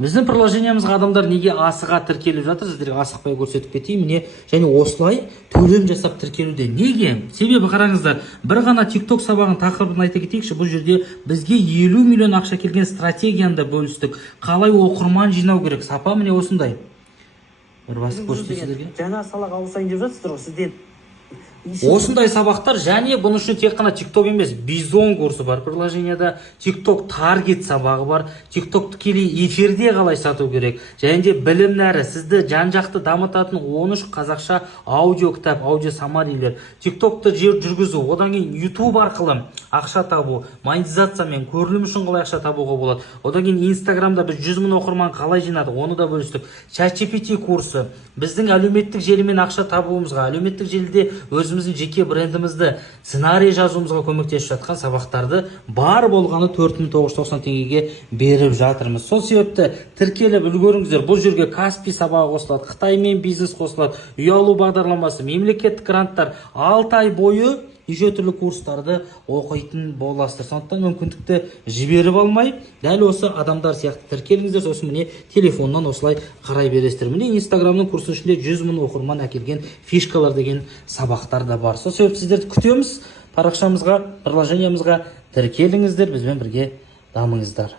Біздің приложениемізге адамдар неге асыға тіркеліп жатыр, сіздерге асықпай көрсетіп кетейін. Міне, және осылай төлем жасап тіркелуде. Неге? Себебі қараңыздар, бір ғана TikTok сабағын тақырыбын айта кетейікші. Бұл жерде бізге 50 миллион ақша келген стратегияны да бөлістік. Қалай оқырман жинау керек? Сапа міне осындай. Бір басып көрсетесіздерге. Жаңа салаға ауысайын деп жатсыздар ғой, сізден осындай сабақтар, және бұның үшін тек қана TikTok емес, Бизон курсы бар приложенияда, TikTok таргет сабағы бар, TikTok тікелей эфирде қалай сату керек, және де білім нәрі, сізді жан-жақты дамытатын 13 қазақша аудио кітап, аудио саммарилер, TikTokты жүргізу, одан кейін YouTube арқылы ақша табу, монетизациямен көрілім үшін қалай ақша табуға болады. Одан кейін Instagramда біз 100 мың оқырман қалай жинадық, оны да бөлістік. ChatGPT курсы, біздің әлеуметтік желімен ақша табуымызға, әлеуметтік желіде өзіміздің жеке брендімізді сценарий жазуымызға көмектесіп жатқан сабақтарды бар болғаны 4990 теңгеге беріп жатырмыз. Сол себепті тіркеліп үлгеріңіздер. Бұл жерге Каспи сабағы қосылады, Қытаймен бизнес қосылады, үй алу бағдарламасы, мемлекеттік гранттар, 6 ай бойы неше түрлі курстарды оқитын боласыздар. Сондықтан мүмкіндікті жіберіп алмай, дәл осы адамдар сияқты тіркеліңіздер, сосын міне телефоннан осылай қарай бересіздер. Міне Инстаграмның курсының ішінде 100 мың оқырман әкелген фишкалар деген сабақтар да бар. Сол себепті сіздерді күтеміз. Парақшамызға, приложениемізға тіркеліңіздер, бізбен бірге дамыңыздар.